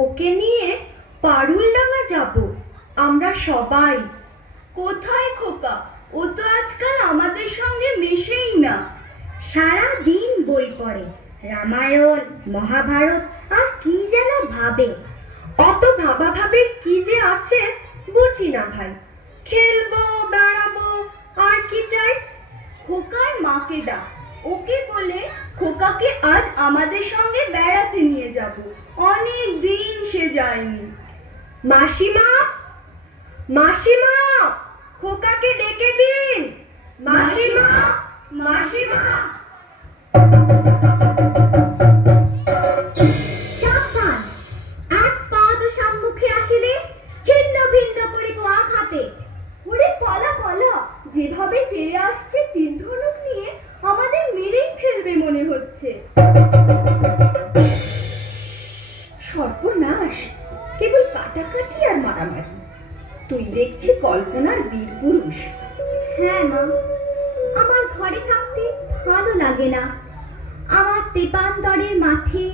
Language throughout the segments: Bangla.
ওকে নিয়ে পারুলডাঙ্গা যাব আমরা সবাই। কোথায় খোকা? ও তো আজকাল আমাদের সঙ্গে মেশেই না। সারা দিন বই পড়ে, রামায়ণ মহাভারত আর কি যেন ভাবে। অত ভাবা ভাবে কি যে আছে বুঝি না ভাই। খেলবো, বেড়াবো, আর কি চাই? খোকার মাকে ডাক, ওকে বলে খোকাকে আজ আমাদের সঙ্গে বেড়াতে নিয়ে যাব। অনেক দিন সে যায়নি। মাসিমা, মাসিমা, খোকাকে ডেকে দিন। মাসিমা, মাসিমা। সাবধান, এক পাদ সম্মুখে আসিলে ছিন্ন ভিন্ন করিব আঘাতে। ওরে পালা পালা, যেভাবে ফিরে আসছে তীর ধনুক নিয়ে আমাদের মেরেই ফেলবে মনে হচ্ছে। সর্বনাশ, কেবল কাটাকাটি আর মারামারি। তুই দেখছি কল্পনার বীর পুরুষ। হ্যাঁ মা, আমার ঘরে থাকতে ভালো লাগে না। আমার তেপান্তরের মাঠে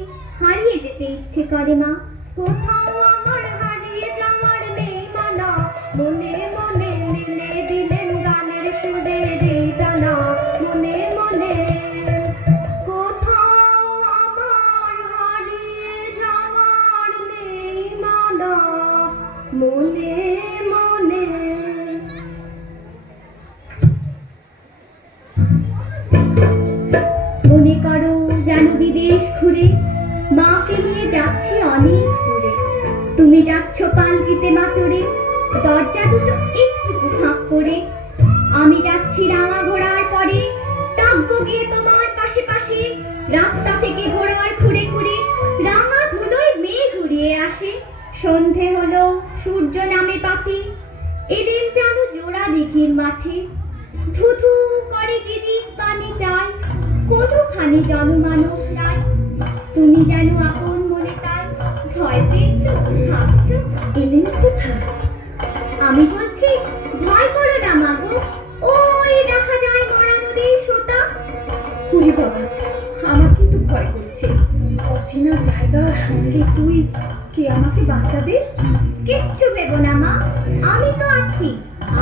হারিয়ে যেতে ইচ্ছে করে মা। কোথাও আমার হারিয়ে যাওয়ার নেই মানা, মনে মনে মিলে দিলেন গানের সুরে রে জানা। মনে মনে কোথাও আমার হারিয়ে যাওয়ার নেই মানা, মনে মনে। মনে করো যেন বিদেশ ঘুরে মাকে নিয়ে যাচ্ছি অনেক দূরে। তুমি যাচ্ছ পালকিতে মাচড়ে, দরজা দুটো একটু ফাঁক করে। আমি যাচ্ছি রাঙা ঘোড়ার পরে, ডাকবো গিয়ে তোমার পাশে পাশে। রাস্তা থেকে ঘোড়ার খুঁড়ে খুঁড়ে রাঙা ধুলোয় মেঘ উড়িয়ে আসে। সন্ধে হলো, সূর্য নামে পাখি, এদের যেন জোড়া দিঘির মাঠে। ধুধু করে যেদিন পানি চাই, কোনোখানি জনমানব নাই। তুমি যেন আপন মনে তাই ভয় পেয়েছ, ভাবছ এলেন কোথায়। আমি বলছি ভয় করো না মাগো, ওই দেখা যায় মরা নদীর সোতা। ওরে বাবা, আমার কিন্তু ভয় করছে। অচেনা জায়গা, সঙ্গে তুই, কে আমাকে বাঁচাবে? কিচ্ছু ভেবো না মা, আমি তো আছি।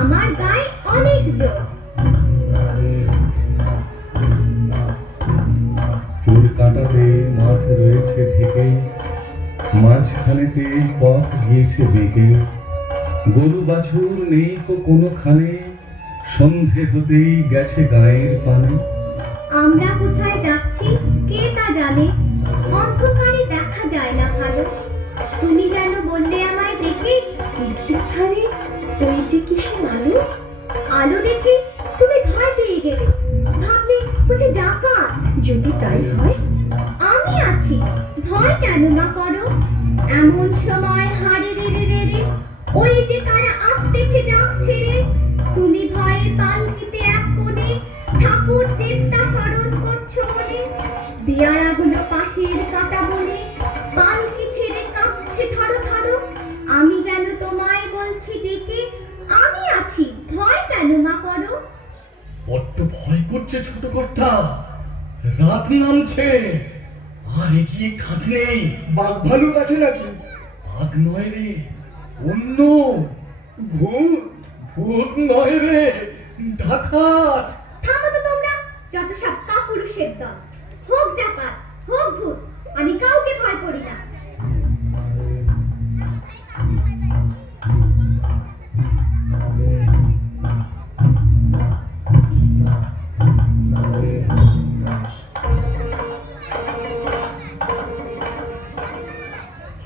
আমার গায়ে অনেক জোর। চুল কাটাতে মাঠ রয়েছে ঢেকে, মাঝখানেতে পথ গিয়েছে বেঁকে। গরু বাছুর নেই তো কোনোখানে, সন্ধে হতেই গেছে গায়ের পানে। আমরা কোথায় যাচ্ছি কে তা জানে, অন্ধকারে দেখা যায় না ভালো। তুমি যেন বললে আমায় দেখে, দিঘির ধারে ওই যে কিসের আলো। আলো দেখে তুমি ভয় পেয়ে গেলে, ভাবলে বুঝি ডাকাত। যদি তাই হয়, আমি আছি, ভয় কেন না করো। এমন সময় হারে রে রে রে রে, ওই যে তারা আসতেছে ডাক ছেড়ে। তুমি ভয়ে পালকিতে এক কোণে ঠাকুর দেবতা স্মরণ করছো বলে। বিয়ারাগুলো পাশের কাটা বনে পালকি ছেড়ে কাঁপছে ধরো ধরো। আমি যেন তোমায় বলছি ডেকে, আমি আছি, ভয় কেন না করো। বড্ড ভয় করছে ছোট কর্তা, রাত নামছে। আর এগিয়ে কাজ নেই। বাঘ ভালুক আছে নাকি? বাঘ নয় রে, অন্য ভূত। ভূত নয় রে, ডাকাত। থামো তো তোমরা, যত সব কাপুরুষের দল। হোক ডাকাত, হোক ভূত, আমি কাউকে ভয় করি না।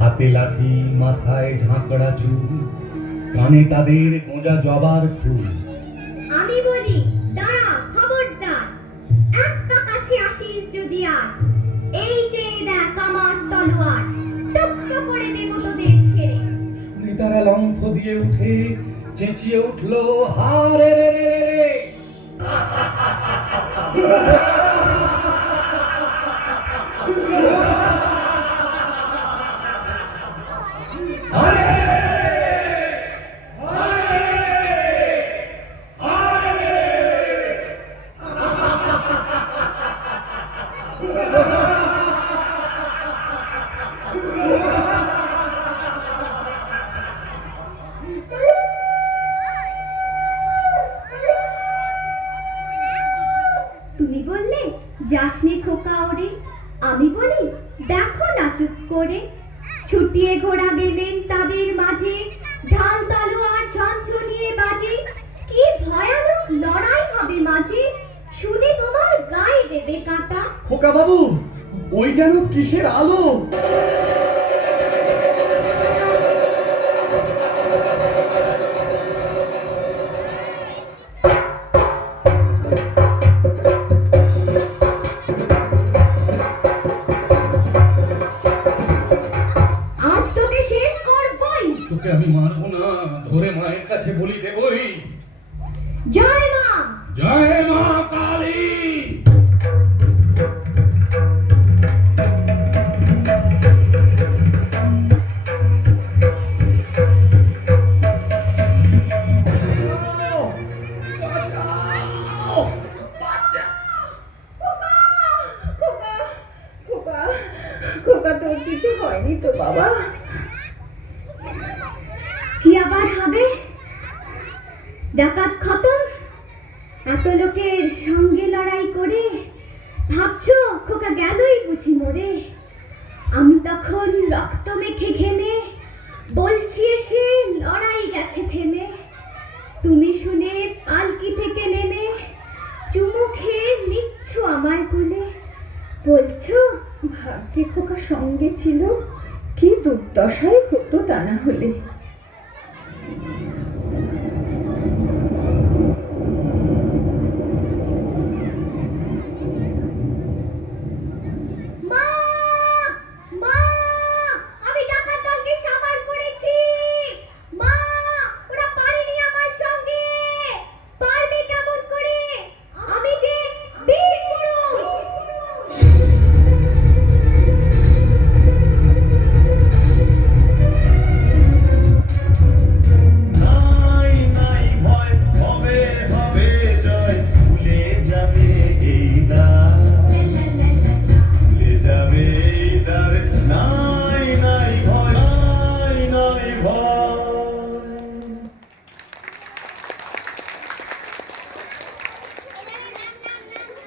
হাতে লাঠি, মাথায় ঝাঁকড়া চুল, কানে তাদের গোঁজা জবার ফুল। আমি বলি দাঁড়া, খবরদার, একটা কাছে আসিস যদি আর। এই যে দেখ আমার তলোয়ার, টুকরো করে দেব তোদের ছেড়ে। নেতারা লম্ফ দিয়ে উঠে চেঁচিয়ে উঠলো, হারে রে রে রে রে। তুমি বললে যাসনি খোকা ওরে, আমি বলি দেখো না চুপ করে। ছুটিয়ে ঘোড়া গেলেন তাদের মাঝে, ঢাল তলোয়ার ঝনঝনিয়ে বাজে। কি ভয়ানক লড়াই হবে মাঝে, শুনে তোমার গায়ে দেবে কাঁটা। খোকা বাবু, ওই যেন কিসের আলো! আজ তোকে শেষ করবই। তোকে আমি মারবো না, ধরে মায়ের কাছে বলি দেবই। জয় মা। জয় মা কালী। খোকা তোর কিছু হয়নি তো বাবা? কি আবার হবে? ডাকাত খতম, এত লোকের সঙ্গে লড়াই করে ভাবছো খোকা গেলই বুঝি মরে। আমি তখন রক্ত মেখে ঘেমে বলছি এসে লড়াই গেছে থেমে। তুমি শুনে পালকি থেকে নেমে চুমু খেয়ে নিচ্ছ আমার কোলে, বলছো ভাগ্যে খোকা সঙ্গে ছিল, কি দুর্দশাই হতো তা না হলে। মা, মা, আমি ডাকাত দলকে সাবার করেছি। মা, ওরা পারেনি আমার সঙ্গে। পারবে কেমন করে? আমি যে বীর পুরুষ। নাই নাই ভয়, হবে হবে জয়, ভুলে যাবে এই দ্বার, ভুলে যাবে এই দ্বার। নাই নাই ভয়, নাই নাই ভয়।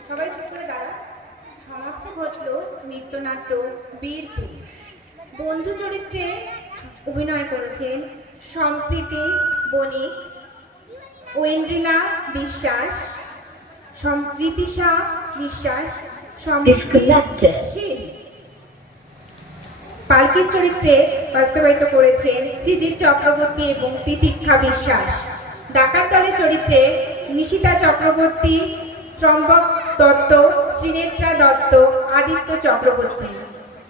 সবাই চুপ করে দাঁড়া। সমাপ্ত ঘটল নৃত্যনাট্য বীর পুরুষ। বন্ধু চরিত্রে অভিনয় করেছেন সম্প্রীতি বণিক, ঐন্দ্রিলা বিশ্বাস, সম্প্রীতিশা বিশ্বাস, সম্প্রীতি শীল। পালকির চরিত্রে বাস্তবায়িত করেছেন সৃজিত চক্রবর্তী এবং তিতিক্ষা বিশ্বাস। ডাকাত দলের চরিত্রে নিশিতা চক্রবর্তী, ত্রম্বক দত্ত, ত্রিনেত্রা দত্ত, আদিত্য চক্রবর্তী।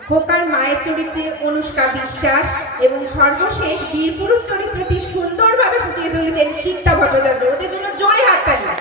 খোকার মায়ের চরিত্রে অনুষ্কা বিশ্বাস এবং সর্বশেষ বীরপুরুষ চরিত্রটি সুন্দরভাবে ফুটিয়ে তুলেছেন সিক্তা ভট্টাচার্য। ওদের জন্য জোরে হাততালি।